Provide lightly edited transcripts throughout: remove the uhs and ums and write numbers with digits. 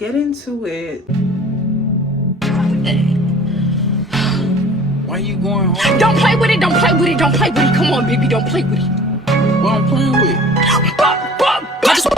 get into it. Why you going home? Don't play with it, don't play with it, don't play with it. Come on, baby, don't play with it. What I'm playing with? I just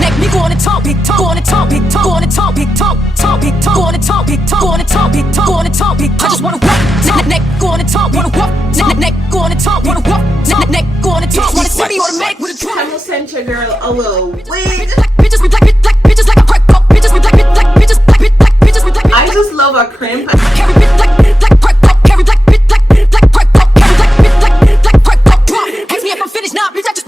neck me go on the talk, big talk, go on the talk, big talk, go on the talk, big talk, big talk, go on the talk, big talk, go on the talk, big talk, go on the talk, big. I just wanna walk, neck go on the talk, wanna walk, neck go on the talk, wanna walk, neck go on the talk, wanna see me on the make with a drum. Temu sent your girl a little wig. Bitches we black, bitches like a crack pop, bitches we black, bitches we black. I just love a crimp. Carry bitch like crack pop, carry black bitch like crack pop, carry black bitch like crack pop. Ask me if I'm finished now, bitch. I just.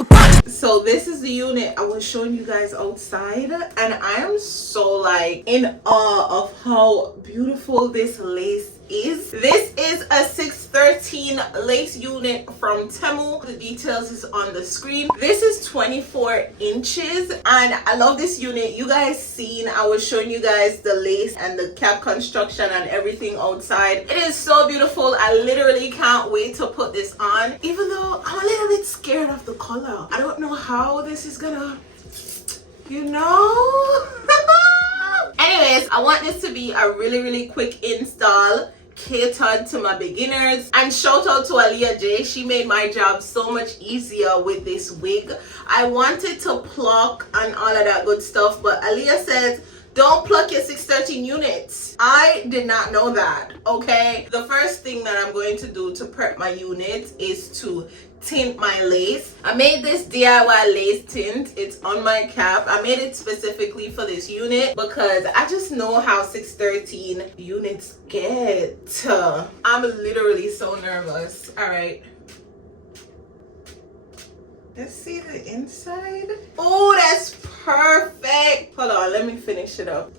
So this is the unit I was showing you guys outside, and I am so like in awe of how beautiful this lace is. This is a 613 lace unit from Temu. The details is on the screen. This is 24 inches, and I love this unit. You guys seen, I was showing you guys the lace and the cap construction and everything outside. It is so beautiful. I literally can't wait to put this on, even though I'm a little bit scared of the color. I don't know how this is gonna, you know. Anyways, I want this to be a really quick install, catered to my beginners. And shout out to Aliyah J. She made my job so much easier with this wig. I wanted to pluck and all of that good stuff, but Aliyah says don't pluck your 613 units. I did not know that. Okay, the first thing that I'm going to do to prep my unit is to tint my lace. I made this DIY lace tint. It's on my cap. I made it specifically for this unit because I just know how 613 units get. I'm literally so nervous. All right, let's see the inside. Oh, that's perfect. Hold on, let me finish it up.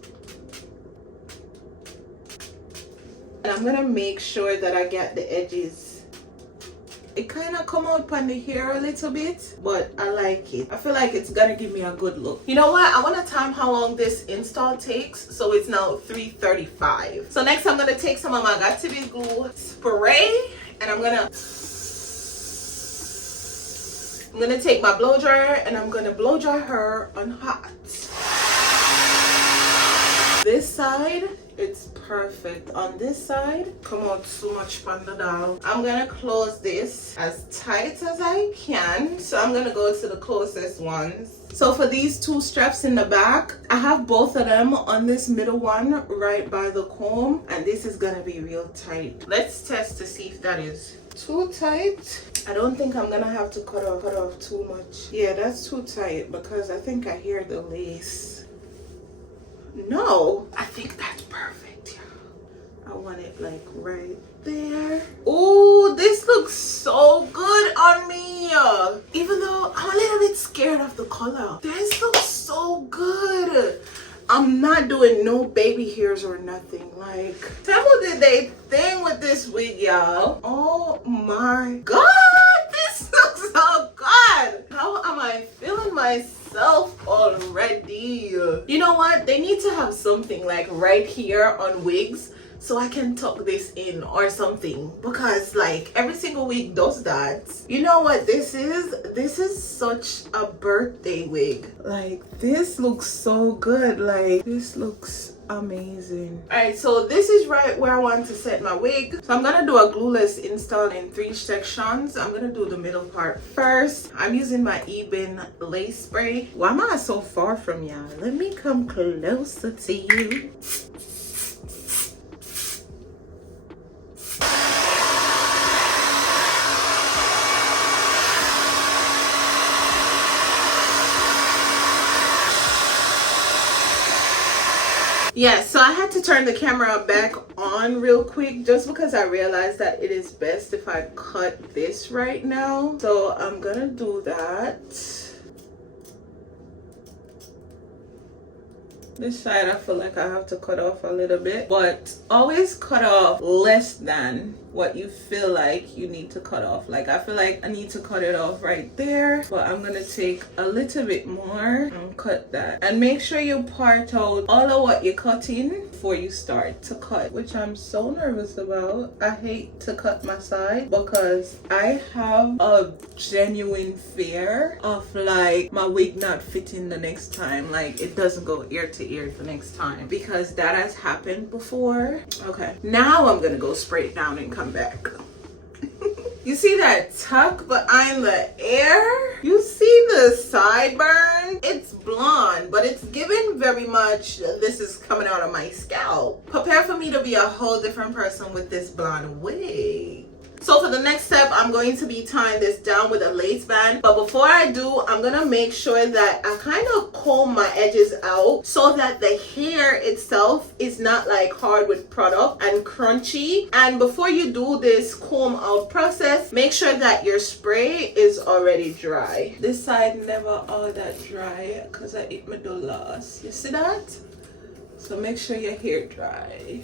And I'm gonna make sure that I get the edges. It kind of come out on the hair a little bit, but I like it. I feel like it's gonna give me a good look. You know what? I want to time how long this install takes. So it's now 3:35. So next I'm gonna take some of my Got To Be glue spray, and I'm gonna take my blow dryer and I'm gonna blow dry her on hot. This side, it's perfect. On this side, come out so much from the doll. I'm gonna close this as tight as I can. So I'm gonna go to the closest ones. So for these two straps in the back, I have both of them on this middle one right by the comb, and this is gonna be real tight. Let's test to see if that is too tight. I don't think I'm gonna have to cut off too much. Yeah, that's too tight because I think I hear the lace. No, I think that's perfect. I want it like right there. Oh, this looks so good on me. Even though I'm a little bit scared of the color. This looks so good. I'm not doing no baby hairs or nothing. Like, Temu did they thing with this wig, y'all. Oh my god, this looks so good. How am I feeling myself already? You know what? They need to have something like right here on wigs so I can tuck this in or something, because like every single wig does that. You know what this is? This is such a birthday wig. Like, this looks so good. Like, this looks amazing. All right, so this is right where I want to set my wig. So I'm gonna do a glueless install in 3 sections. I'm gonna do the middle part first. I'm using my Eben lace spray. Why am I so far from y'all? Let me come closer to you. Yeah, so I had to turn the camera back on real quick just because I realized that it is best if I cut this right now. So I'm gonna do that. This side I feel like I have to cut off a little bit, but always cut off less than what you feel like you need to cut off. Like I feel like I need to cut it off right there, but I'm gonna take a little bit more and cut that. And make sure you part out all of what you're cutting before you start to cut, which I'm so nervous about. I hate to cut my side because I have a genuine fear of like my wig not fitting the next time, like it doesn't go ear to ear the next time, because that has happened before. Okay, now I'm gonna go spray it down and come back. You see that tuck behind the ear? You see the sideburn? It's blonde, but it's giving very much this is coming out of my scalp. Prepare for me to be a whole different person with this blonde wig. So for the next step, I'm going to be tying this down with a lace band. But before I do, I'm gonna make sure that I kind of comb my edges out so that the hair itself is not like hard with product and crunchy. And before you do this comb out process, make sure that your spray is already dry. This side never all that dry because I eat my dough loss. You see that? So make sure your hair dry.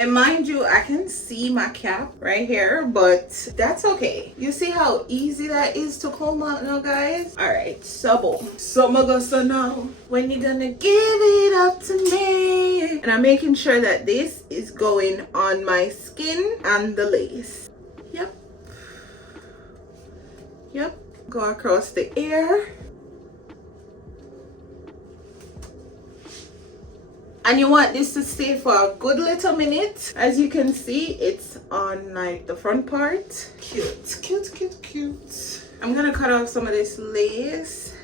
And mind you, I can see my cap right here, but that's okay. You see how easy that is to comb out now, guys? All right, so now, when you gonna give it up to me? And I'm making sure that this is going on my skin and the lace. Yep. Yep. Go across the ear. And you want this to stay for a good little minute. As you can see, it's on like the front part. Cute, cute, cute, cute. I'm gonna cut off some of this lace.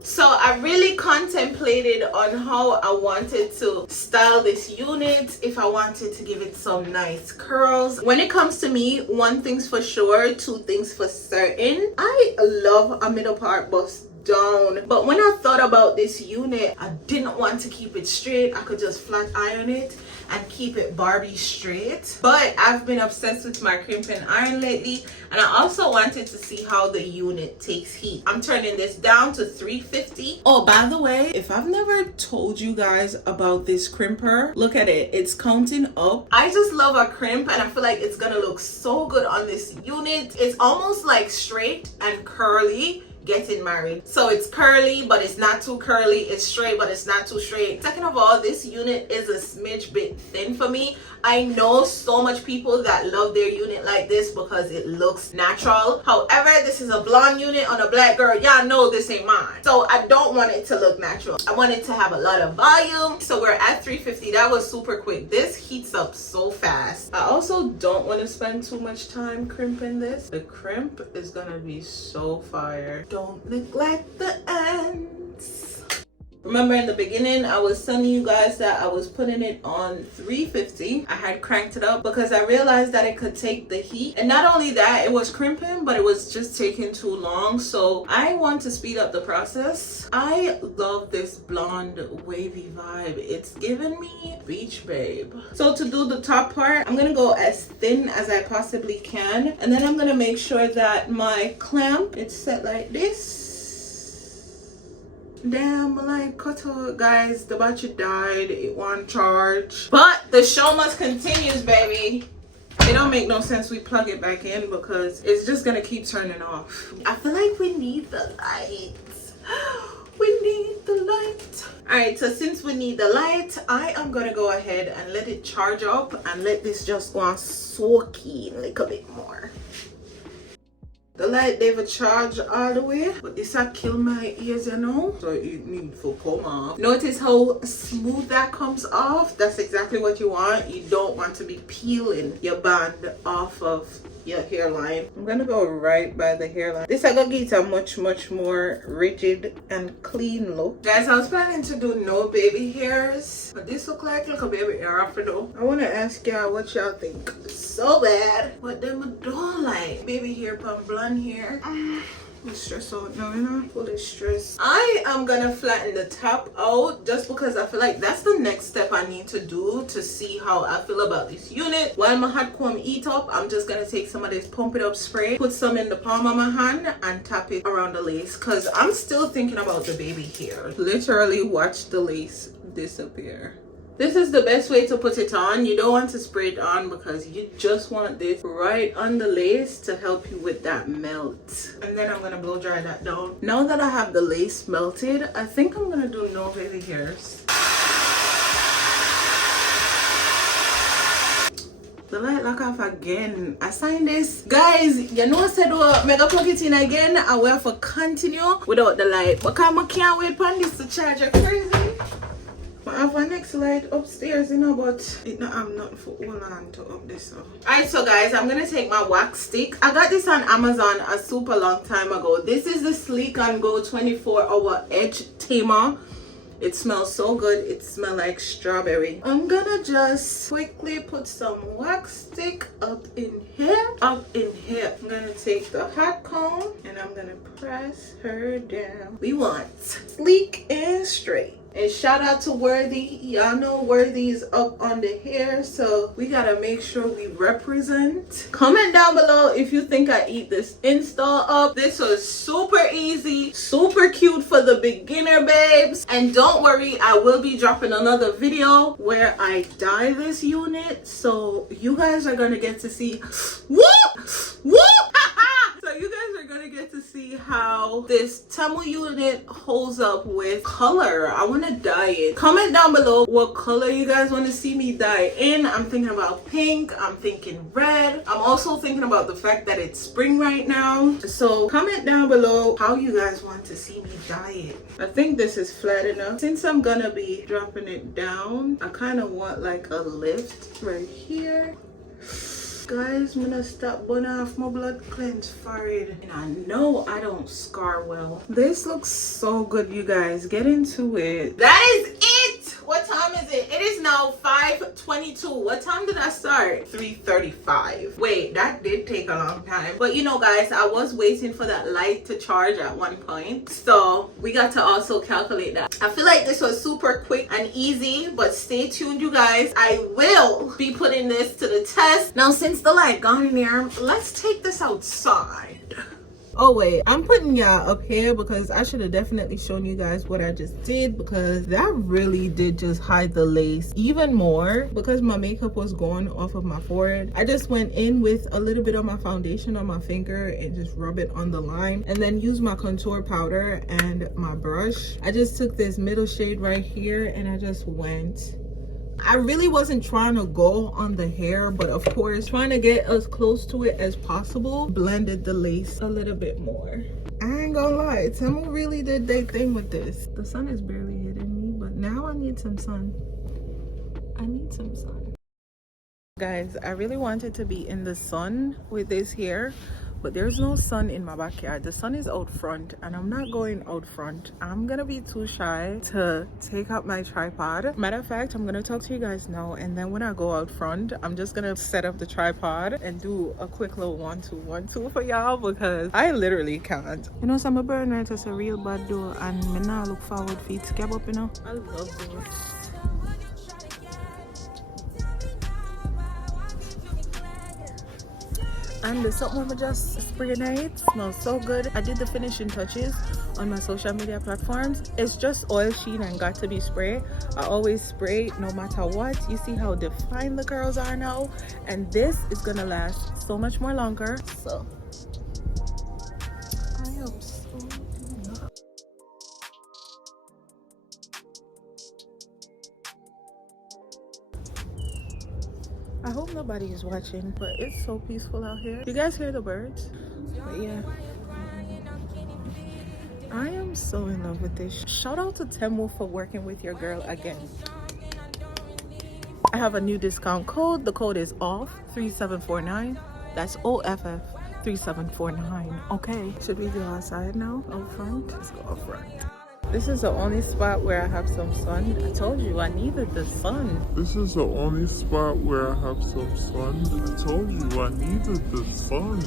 So I really contemplated on how I wanted to style this unit, if I wanted to give it some nice curls. When it comes to me, one thing's for sure, two things for certain. I love a middle part bust down, but when I thought about this unit, I didn't want to keep it straight. I could just flat iron it and keep it Barbie straight. But I've been obsessed with my crimp and iron lately, and I also wanted to see how the unit takes heat. I'm turning this down to 350. Oh, by the way, if I've never told you guys about this crimper, look at it. It's counting up. I just love a crimp, and I feel like it's gonna look so good on this unit. It's almost like straight and curly getting married. So it's curly, but it's not too curly. It's straight, but it's not too straight. Second of all, this unit is a smidge bit thin for me. I know so much people that love their unit like this because it looks natural. However, this is a blonde unit on a black girl. Y'all know this ain't mine. So I don't want it to look natural. I want it to have a lot of volume. So we're at 350. That was super quick. This heats up so fast. I also don't want to spend too much time crimping this. The crimp is gonna be so fire. Don't neglect the ends. Remember in the beginning, I was telling you guys that I was putting it on 350. I had cranked it up because I realized that it could take the heat. And not only that, it was crimping, but it was just taking too long. So I want to speed up the process. I love this blonde wavy vibe. It's giving me beach babe. So to do the top part, I'm gonna go as thin as I possibly can. And then I'm gonna make sure that my clamp, it's set like this. Damn, my line cut out, guys. The battery died. It won't charge. But the show must continues, baby. It don't make no sense we plug it back in because it's just gonna keep turning off. I feel like we need the light. We need the light. All right, so since we need the light, I am gonna go ahead and let it charge up and let this just go on soak in a little bit more. The light never charge all the way, but this will kill my ears, you know. So it needs to come off. Notice how smooth that comes off. That's exactly what you want. You don't want to be peeling your band off of your hairline. I'm gonna go right by the hairline. This is gonna get a much more rigid and clean look. Guys, I was planning to do no baby hairs, but this look like a baby hair after though. I want to ask y'all what y'all think so bad, but them I don't like baby hair from blonde hair. I'm stressed out now, you know, fully stressed. I am gonna flatten the top out just because I feel like that's the next step I need to do to see how I feel about this unit. While my hot comb eat up, I'm just gonna take some of this pump it up spray, put some in the palm of my hand and tap it around the lace because I'm still thinking about the baby hair. Literally watch the lace disappear. This is the best way to put it on. You don't want to spray it on because you just want this right on the lace to help you with that melt. And then I'm gonna blow dry that down. Now that I have the lace melted, I think I'm gonna do no baby hairs. The light lock off again. I signed this. Guys, you know I said mega plug it in again. I will have to continue without the light. But I can't wait for this to charge. You crazy? I have my next light upstairs, you know, but I'm not for hold on to up this up. Alright, so guys, I'm gonna take my wax stick. I got this on Amazon a super long time ago. This is the Sleek and Go 24-hour edge tamer. It smells so good. It smells like strawberry. I'm gonna just quickly put some wax stick up in here. I'm gonna take the hot comb and I'm gonna press her down. We want sleek and straight. And shout out to Worthy. Y'all know Worthy is up on the hair, so we gotta make sure we represent. Comment down below if you think I eat this install up. This was super easy, super cute for the beginner babes. And don't worry, I will be dropping another video where I dye this unit, so you guys are gonna get to see so you guys are gonna get to see how this Temu unit holds up with color. I want to dye it. Comment down below what color you guys want to see me dye in. I'm thinking about pink. I'm thinking red. I'm also thinking about the fact that it's spring right now. So comment down below how you guys want to see me dye it. I think this is flat enough. Since I'm gonna be dropping it down, I kind of want like a lift right here. Guys, I'm gonna stop burning off my blood cleanse forehead. And I know I don't scar well. This looks so good, you guys. Get into it. That is it! What time is it? It is now 5:22. What time did I start? 3:35. Wait, that did take a long time. But you know, guys, I was waiting for that light to charge at one point. So we got to also calculate that. I feel like this was super quick and easy, but stay tuned, you guys. I will be putting this to the test. Now, since the light gone in here, let's take this outside. Oh wait, I'm putting y'all up here because I should have definitely shown you guys what I just did, because that really did just hide the lace even more. Because my makeup was going off of my forehead, I just went in with a little bit of my foundation on my finger and just rub it on the line, and then use my contour powder and my brush. I just took this middle shade right here and I just went. I really wasn't trying to go on the hair, but of course trying to get as close to it as possible. Blended the lace a little bit more. I ain't gonna lie, Temu really did their thing with this. The sun is barely hitting me, but now I need some sun. I need some sun. Guys, I really wanted to be in the sun with this hair, but there's no sun in my backyard. The sun is out front and I'm not going out front. I'm gonna be too shy to take up my tripod. Matter of fact, I'm gonna talk to you guys now, and then when I go out front, I'm just gonna set up the tripod and do a quick little 1-2-1-2 for y'all, because I literally can't. You know, some burn right as a real bad door, and me now look forward for it to get up, you know. I love this. And the something we just spray in it smells so good. I did the finishing touches on my social media platforms. It's just oil sheen and got to be spray. I always spray no matter what. You see how defined the curls are now, and this is gonna last so much more longer. So I am so I hope nobody is watching, but it's so peaceful out here. You guys hear the birds? But yeah, I am so in love with this. Shout out to Temu for working with your girl again. I have a new discount code. The code is OFF3749. That's OFF 3749. Okay, should we go outside now? Out front? Let's go out front. This is the only spot where I have some sun. I told you I needed the sun. This is the only spot where I have some sun. I told you I needed the sun.